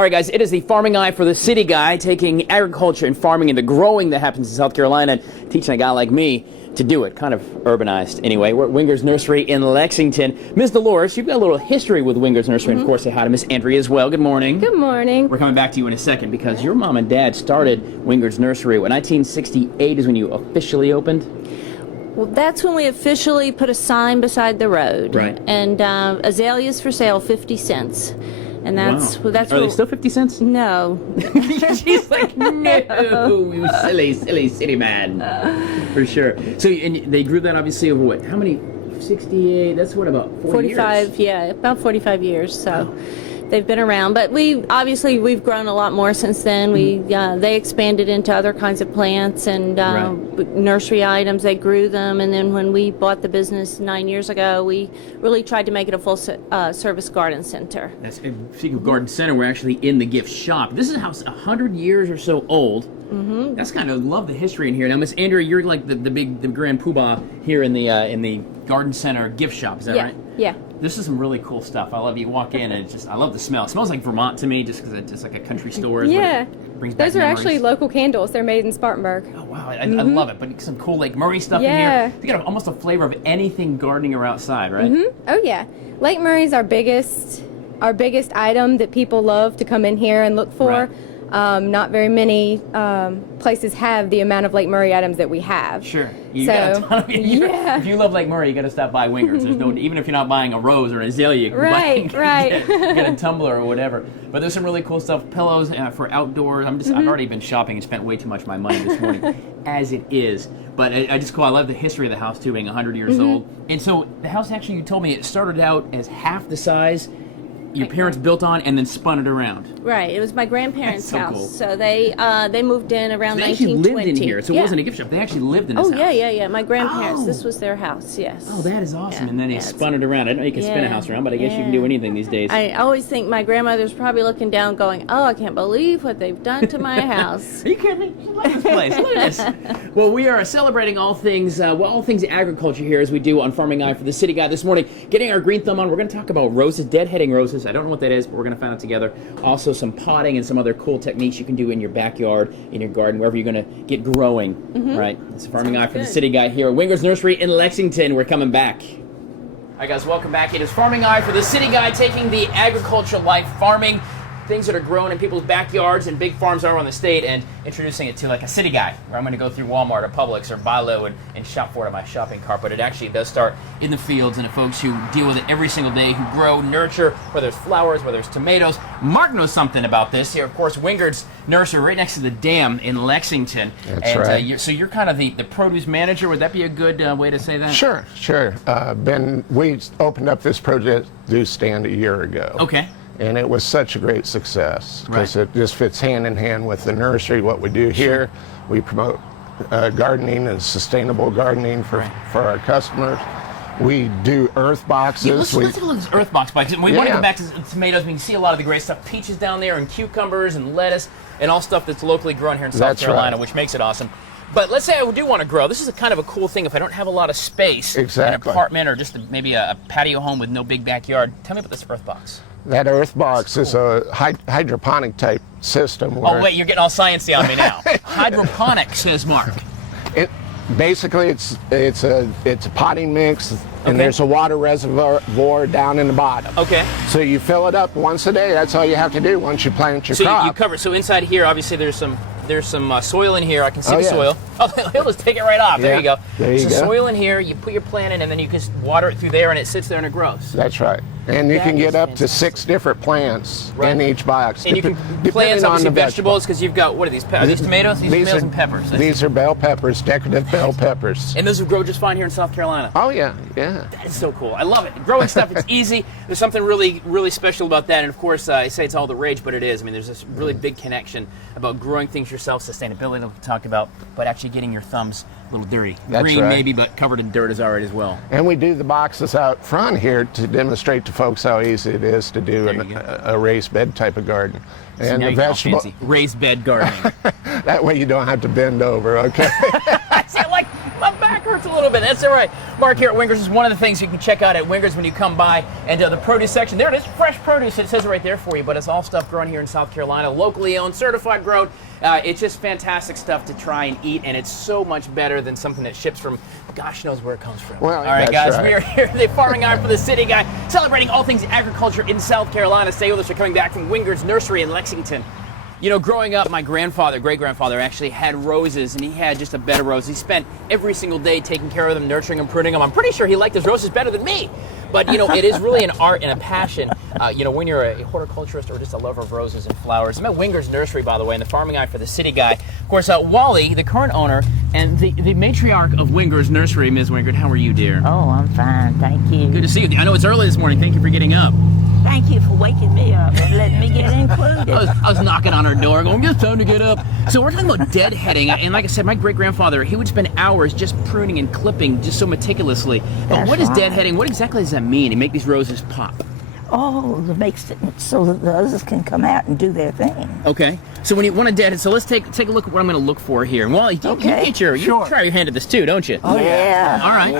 All right, guys, it is the Farming Eye for the City Guy, taking agriculture and farming and the growing that happens in South Carolina, and teaching a guy like me to do it, kind of urbanized anyway. We're at Winger's Nursery in Lexington. Ms. Dolores, you've got a little history with Winger's Nursery, and of course, say hi to Miss Andrea as well. Good morning. Good morning. We're coming back to you in a second because your mom and dad started Winger's Nursery. 1968 is when you officially opened? Well, that's when we officially put a sign beside the road. Right. And azaleas for sale, 50 cents. And that's Wow. that's Are they still 50 cents? No. She's like, no, you silly city man. For sure. So and they grew that obviously over what? How many? 68, that's what, about 45 years? Yeah, about 45 years. So they've been around. But we've grown a lot more since then. They expanded into other kinds of plants and nursery items. They grew them. And then when we bought the business 9 years ago, we really tried to make it a full service garden center. That's speaking of garden center, we're actually in the gift shop. This is a house 100 years or so old. Mm-hmm. That's kind of, love the history in here. Now, Miss Andrea, you're like the grand poobah here in the garden center gift shop. Is that right? Yeah. This is some really cool stuff. I love you walk in and I love the smell. It smells like Vermont to me, just because it's just like a country store. Yeah. Brings back Those are memories. actually local candles. They're made in Spartanburg. Oh wow, I love it. But some cool Lake Murray stuff in here. You got almost a flavor of anything gardening or outside, right? Mm-hmm. Oh yeah, Lake Murray's our biggest item that people love to come in here and look for. Right. Not very many places have the amount of Lake Murray items that we have. Sure. You got a ton of, yeah. If you love Lake Murray, you got to stop by Winger's. There's no, even if you're not buying a rose or an azalea, you can right. get a tumbler or whatever. But there's some really cool stuff. Pillows for outdoors. I've already been shopping and spent way too much of my money this morning, as it is. But I love the history of the house too, being 100 years old. And so the house, actually, you told me it started out as half the size your parents built on and then spun it around. Right. It was my grandparents' That's so house. cool. So they moved in around 1920. They actually lived in here, so it wasn't a gift shop. They actually lived in this house. Yeah. My grandparents. This was their house. Yes. Oh, that is awesome. Yeah. And then they spun it around. I know you can spin a house around, but I guess you can do anything these days. I always think my grandmother's probably looking down, going, "Oh, I can't believe what they've done to my house." Are you kidding me? Look at this place. Look at this. Well, we are celebrating all things agriculture here, as we do on Farming Eye for the City Guy this morning. Getting our green thumb on, we're going to talk about roses, deadheading roses. I don't know what that is, but we're going to find out together. Also, some potting and some other cool techniques you can do in your backyard, in your garden, wherever you're going to get growing. Right? It's Farming Eye for the City Guy here at Winger's Nursery in Lexington. We're coming back. All right, guys, welcome back. It is Farming Eye for the City Guy, taking the agricultural life, farming, things that are grown in people's backyards and big farms all around the state, and introducing it to like a city guy, where I'm going to go through Walmart or Publix or Bi-Lo and shop for it on my shopping cart. But it actually does start in the fields, and the folks who deal with it every single day, who grow, nurture, whether it's flowers, whether it's tomatoes. Mark knows something about this here. Of course, Winger's Nursery, right next to the dam in Lexington. That's right. So you're kind of the produce manager. Would that be a good way to say that? Sure. We opened up this produce stand a year ago. Okay. And it was such a great success because it just fits hand in hand with the nursery. What we do here, we promote gardening and sustainable gardening for our customers. We do earth boxes. Yeah, let's take a look at this earth box. We want to go back to tomatoes. We can see a lot of the great stuff. Peaches down there, and cucumbers, and lettuce, and all stuff that's locally grown here in South Carolina, which makes it awesome. But let's say I do want to grow. This is a kind of a cool thing if I don't have a lot of space, an apartment, or just maybe a patio home with no big backyard. Tell me about this earth box. That earth box is a hydroponic type system. Oh wait, you're getting all sciencey on me now. Hydroponic, says Mark. Basically, it's a potting mix, and there's a water reservoir down in the bottom. Okay. So you fill it up once a day. That's all you have to do once you plant your crop. So you cover. So inside here, obviously, there's some soil in here. I can see the soil. Oh, he'll just take it right off. There you go. There you go. Soil in here. You put your plant in, and then you just water it through there, and it sits there and it grows. That's right. And you can get up to 6 different plants in each box. And you can plant obviously vegetables because you've got, what are these? Are these tomatoes? These are tomatoes and peppers. These are bell peppers, decorative bell peppers. And those will grow just fine here in South Carolina. Oh yeah. That is so cool. I love it. Growing stuff, it's easy. There's something really, really special about that. And of course, I say it's all the rage, but it is. I mean, there's this really big connection about growing things yourself, sustainability that we talk about, but actually getting your thumbs a little dirty. Green maybe, but covered in dirt is all right as well. And we do the boxes out front here to demonstrate to folks how easy it is to do a raised bed type of garden. So and the vegetable raised bed gardening. That way you don't have to bend over, okay? See, my back hurts a little little bit. That's all right. Mark here at Wingers is one of the things you can check out at Wingers when you come by. And the produce section, there it is, fresh produce. It says it right there for you, but it's all stuff grown here in South Carolina, locally owned, certified grown. It's just fantastic stuff to try and eat, and it's so much better than something that ships from gosh knows where it comes from. Well, all right, guys, right. we are here at the Farming Eye for the City Guy, celebrating all things agriculture in South Carolina. Stay with us. We're coming back from Wingers Nursery in Lexington. You know, growing up, my great-grandfather actually had roses, and he had just a bed of roses. He spent every single day taking care of them, nurturing them, pruning them. I'm pretty sure he liked his roses better than me. But, you know, it is really an art and a passion, you know, when you're a horticulturist or just a lover of roses and flowers. I'm at Wingers Nursery, by the way, and the Farming Eye for the City Guy. Of course, Wally, the current owner, and the matriarch of Wingers Nursery, Ms. Wingard. How are you, dear? Oh, I'm fine, thank you. Good to see you. I know it's early this morning. Thank you for getting up. Thank you for waking me up and letting me get included. I was knocking on her door going, it's time to get up. So we're talking about deadheading, and like I said, my great-grandfather, he would spend hours just pruning and clipping just so meticulously. But what is deadheading? What exactly does that mean? And make these roses pop? Oh, it makes it so that the others can come out and do their thing. Okay. So when you want to deadhead, so let's take a look at what I'm going to look for here. And Wally, you try your hand at this too, don't you? Oh, yeah. All right.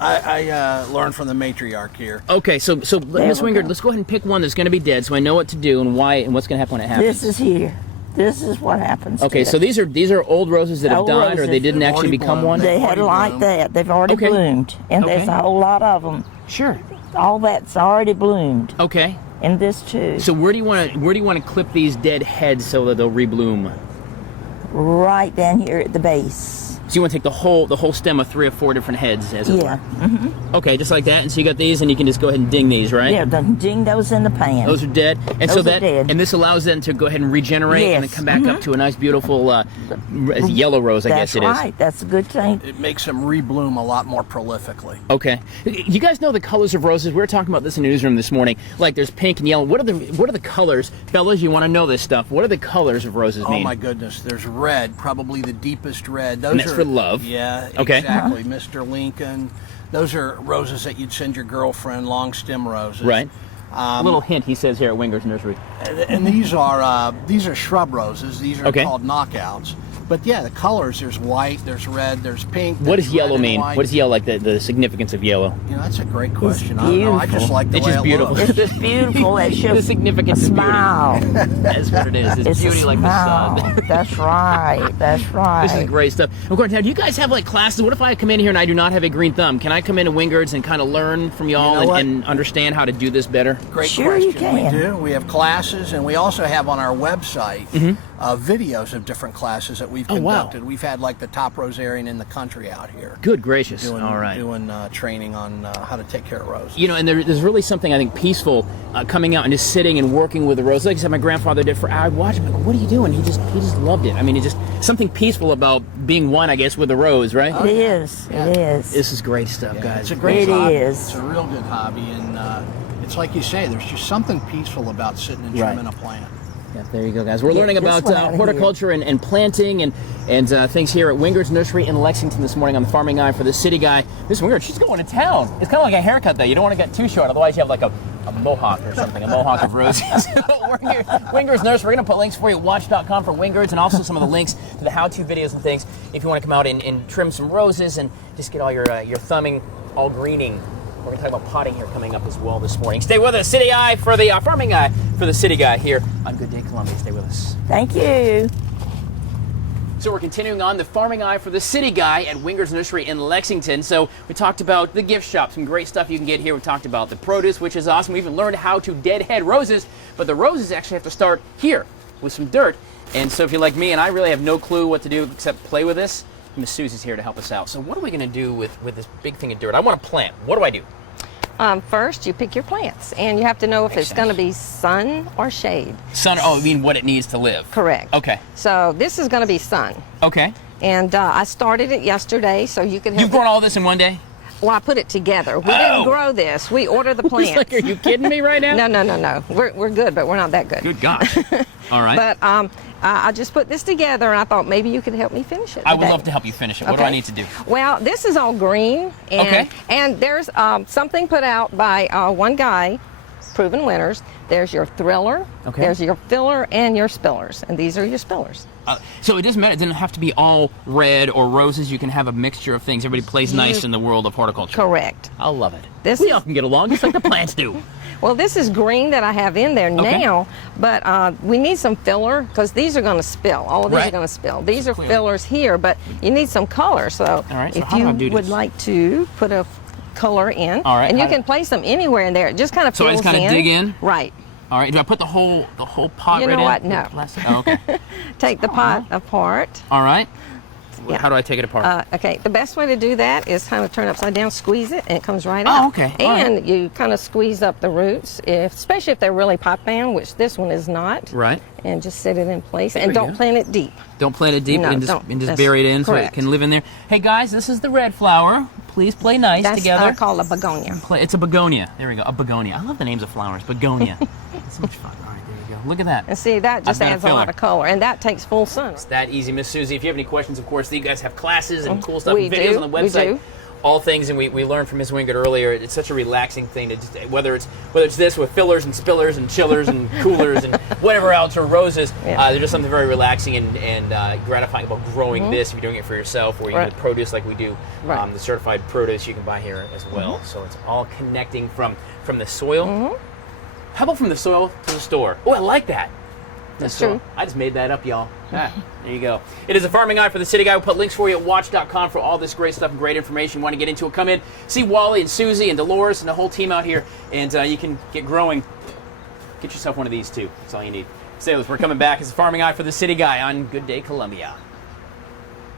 I learned from the matriarch here. Okay, so Ms. Wingard, let's go ahead and pick one that's going to be dead, so I know what to do and why and what's going to happen when it happens. This is here. This is what happens. Okay, so these are old roses that have died, or they didn't actually become one. They had like that. They've already bloomed, and there's a whole lot of them. Sure. All that's already bloomed. Okay. And this too. So where do you want to clip these dead heads so that they'll rebloom? Right down here at the base. So you want to take the whole stem of 3 or 4 different heads, as it were. Mm-hmm. Okay, just like that. And so you got these, and you can just go ahead and ding these, right? Yeah, ding those in the pan. Those are dead, and those are dead. And this allows them to go ahead and regenerate and then come back up to a nice, beautiful yellow rose. I guess it is. That's right. That's a good thing. It makes them rebloom a lot more prolifically. Okay, you guys know the colors of roses. We were talking about this in the newsroom this morning. Like there's pink and yellow. What are the colors, fellas? You want to know this stuff? What are the colors of roses mean? Oh my goodness, there's red, probably the deepest red. Those and that's for love. Yeah. Okay. Exactly, Mr. Lincoln. Those are roses that you'd send your girlfriend, long stem roses. Right. A little hint, he says here at Wingers Nursery. And these are shrub roses. These are called knockouts. But yeah, the colors, there's white, there's red, there's pink. What does yellow mean? What does yellow, like the significance of yellow? You know, that's a great question. It's I don't know. I just like the it's way just it beautiful. looks. It's just beautiful. It shows the significance a of beauty. smile. That's what it is. It's beauty a like smile. the sun. That's right. That's right. This is great stuff. Of course, now do you guys have like classes? What if I come in here and I do not have a green thumb? Can I come into Wingards and kind of learn from y'all and understand how to do this better? Great Sure question. you can. We do. We have classes, and we also have on our website videos of different classes that we've conducted. Wow. We've had like the top rosarian in the country out here. Good gracious. Doing, all right. Doing training on how to take care of roses. You know, and there's really something I think peaceful coming out and just sitting and working with the rose. Like I said, my grandfather did. I watched him. Like, what are you doing? He just loved it. I mean, it's just something peaceful about being one, I guess, with the rose, right? It is. Yeah. It is. This is great stuff, guys. It's a great It hobby. is. It's a real good hobby, and it's like you say, there's just something peaceful about sitting and trimming a plant. Yeah, there you go, guys. We're learning this about one out horticulture and planting and things here at Wingard's Nursery in Lexington this morning on the Farming Eye for the City Guy. Miss Wingard, she's going to town. It's kind of like a haircut, though. You don't want to get too short, otherwise you have like a mohawk or something, a mohawk of roses. We're here at Wingard's Nursery. We're going to put links for you at watch.com for Wingard's and also some of the links to the how-to videos and things if you want to come out and trim some roses and just get all your thumbing all greening. We're going to talk about potting here coming up as well this morning. Stay with us. City Eye for the Farming Eye for the City Guy here on Good Day Columbia. Stay with us. Thank you. So we're continuing on the Farming Eye for the City Guy at Wingard's Nursery in Lexington. So we talked about the gift shop, some great stuff you can get here. We talked about the produce, which is awesome. We even learned how to deadhead roses, but the roses actually have to start here with some dirt. And so if you're like me and I really have no clue what to do except play with this, Miss Susie's here to help us out. So what are we going to do with this big thing of dirt? I want to plant. What do I do? First, you pick your plants, and you have to know if it's going to be sun or shade. Sun, oh, I mean what it needs to live. Correct. Okay. So this is going to be sun. Okay. And I started it yesterday, so you can have You've grown all this in one day? Well, I put it together. We didn't grow this. We ordered the plants. Like, are you kidding me right now? No. We're good, but we're not that good. Good gosh. All right. But I just put this together, and I thought maybe you could help me finish it I would today. love to help you finish it. What do I need to do? Well, this is all green, and, and there's something put out by one guy proven winners. There's your thriller, Okay. there's your filler, and your spillers. And these are your spillers. So it doesn't matter. It doesn't have to be all red or roses. You can have a mixture of things. Everybody plays nice in the world of horticulture. Correct. I love it. This We is- all can get along just like the plants do. Well, this is green that I have in there now, but we need some filler because these are going to spill. All of these Right. are going to spill. These are Clearly. fillers here, but you need some color. So, right, so if how do I you do would this? like to put a color in, All right, and you how can do- place them anywhere in there. It just kind of So I fills just kinda dig in? Right. All right. Do I put the whole pot You right know in? what? No. Oh, okay. Take the pot apart. All right. Yeah. How do I take it apart? Okay, the best way to do that is kind of turn upside down, squeeze it, and it comes right Oh, out. okay. All And you kind of squeeze up the roots, especially if they're really pot bound, which this one is not. Right. And just set it in place, There and we don't go. plant it deep. Don't plant it deep No, and just, don't. That's bury it in so it correct. can live in there. Hey guys, this is the red flower. Please play nice That's together. called a begonia. It's a begonia. There we go. A begonia. I love the names of flowers. Begonia. It's so much fun. All right, there you go. Look at that. And see, that just I've got a adds a lot filler. of color, and that takes full sun. It's that easy, Miss Susie. If you have any questions, of course, you guys have classes and cool stuff We and videos do, on the we website. do. All things, and we learned from Miss Wingard earlier. It's such a relaxing thing to just, whether it's this with fillers and spillers and chillers and coolers and whatever else, or roses. Yeah. There's just something very relaxing and gratifying about growing this. If you're doing it for yourself, or you Right. get produce like we do, Right. the certified produce you can buy here as well. So it's all connecting from the soil. How about from the soil to the store? Oh, I like that. That's So, true. I just made that up, y'all. There you go. It is a farming eye for the city guy. We'll put links for you at watch.com for all this great stuff and great information. You want to get into it, come in, see Wally and Susie and Dolores and the whole team out here, and you can get growing. Get yourself one of these, too. That's all you need. Stay with us. We're coming back. It's a farming eye for the city guy on Good Day Columbia.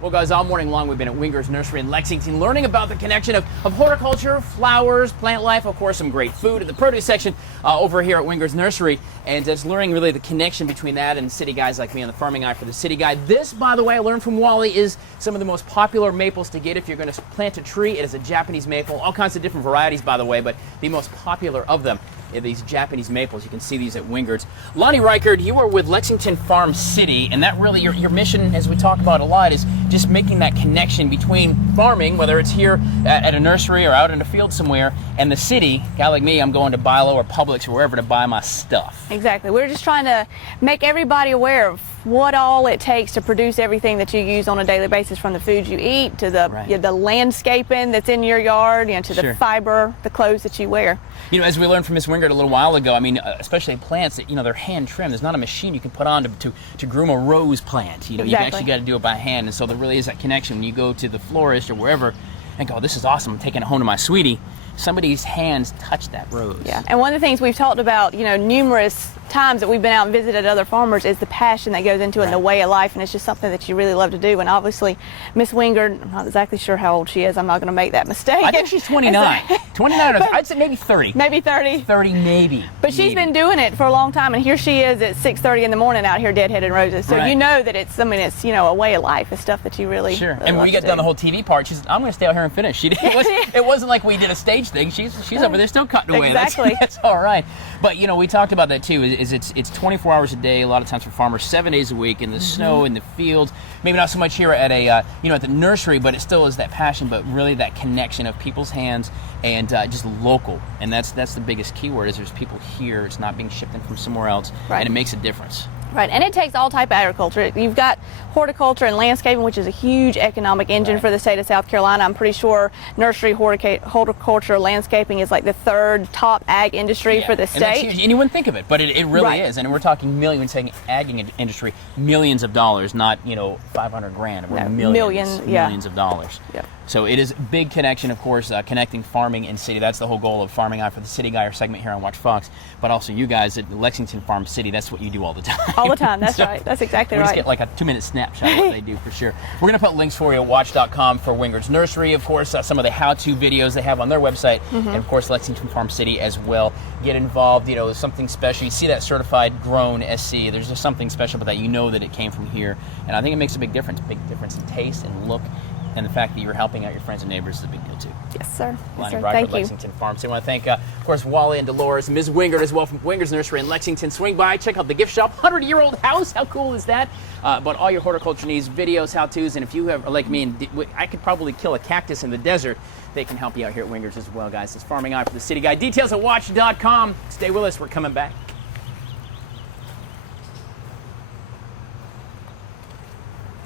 Well, guys, all morning long we've been at Winger's Nursery in Lexington learning about the connection of horticulture, flowers, plant life, of course, some great food in the produce section over here at Winger's Nursery, and just learning really the connection between that and city guys like me on the Farming Eye for the City Guy. This, by the way, I learned from Wally, is some of the most popular maples to get if you're going to plant a tree. It is a Japanese maple, all kinds of different varieties, by the way, but the most popular of them are these Japanese maples. You can see these at Wingard's. Lonnie Reichard, you are with Lexington Farm City, and that really, your mission, as we talk about a lot, is just making that connection between farming, whether it's here at a nursery or out in a field somewhere, and the city. A guy like me, I'm going to Bilo or Publix or wherever to buy my stuff. Exactly. We're just trying to make everybody aware of what all it takes to produce everything that you use on a daily basis, from the foods you eat to the Right. the landscaping that's in your yard, to Sure. the fiber, the clothes that you wear. You know, as we learned from Miss Wingard a little while ago, I mean, especially plants that, they're hand trimmed. There's not a machine you can put on to groom a rose plant. You've Exactly. actually got to do it by hand. And so there really is that connection when you go to the florist or wherever and go, this is awesome, I'm taking it home to my sweetie. Somebody's hands touched that rose. Yeah. And one of the things we've talked about, numerous times that we've been out and visited other farmers, is the passion that goes into it and the way of life, and it's just something that you really love to do. And obviously, Miss Wingard, I'm not exactly sure how old she is. I'm not going to make that mistake. I think she's 29. 29, or I'd say maybe 30. Maybe 30. 30 maybe. But she's Maybe. been doing it for a long time, and here she is at 6:30 in the morning out here deadheading roses. So Right. you know that it's, it's a way of life. It's stuff that you really Sure. really And when love we to got done do. the whole TV part, she said, I'm going to stay out here and finish. It wasn't like we did a stage thing. She's over there still cutting away. Exactly. That's all right. But, we talked about that too, is it's 24 hours a day, a lot of times for farmers, 7 days a week in the snow, in the fields. Maybe not so much here at at the nursery, but it still is that passion, but really that connection of people's hands and just local. And that's the biggest key word, is there's people here. It's not being shipped in from somewhere else. Right. And it makes a difference. Right, and it takes all type of agriculture. You've got horticulture and landscaping, which is a huge economic engine for the state of South Carolina. I'm pretty sure nursery, horticulture, landscaping is like the third top ag industry for the And that's state. huge. And you wouldn't think of it, but it really Right. is. And we're talking millions, saying ag industry, millions of dollars, not 500 grand. We're No, millions yeah. millions of dollars. Yep. So it is a big connection, of course, connecting farming and city. That's the whole goal of Farming Eye for the City Guy, our segment here on Watch Fox. But also you guys at Lexington Farm City, that's what you do all the time. All the time, that's So right. That's exactly we just right. get like a 2-minute snapshot of what they do for sure. We're going to put links for you at watch.com for Wingard's Nursery, of course, some of the how-to videos they have on their website, and of course Lexington Farm City as well. Get involved, something special. You see that certified grown SC, there's just something special about that. You know that it came from here, and I think it makes a big difference in taste and look And the fact that you're helping out your friends and neighbors has been good too. Yes, sir. Yes, Lonnie sir. Brockford, Thank you. Lexington Farm. So I want to thank, of course, Wally and Dolores, Ms. Wingard as well from Wingards Nursery in Lexington. Swing by, check out the gift shop, 100-year-old house. How cool is that? But all your horticulture needs, videos, how-tos, and if you have, like me, and I could probably kill a cactus in the desert, they can help you out here at Wingards as well, guys. It's Farming Eye for the City Guy. Details at watch.com. Stay with us. We're coming back.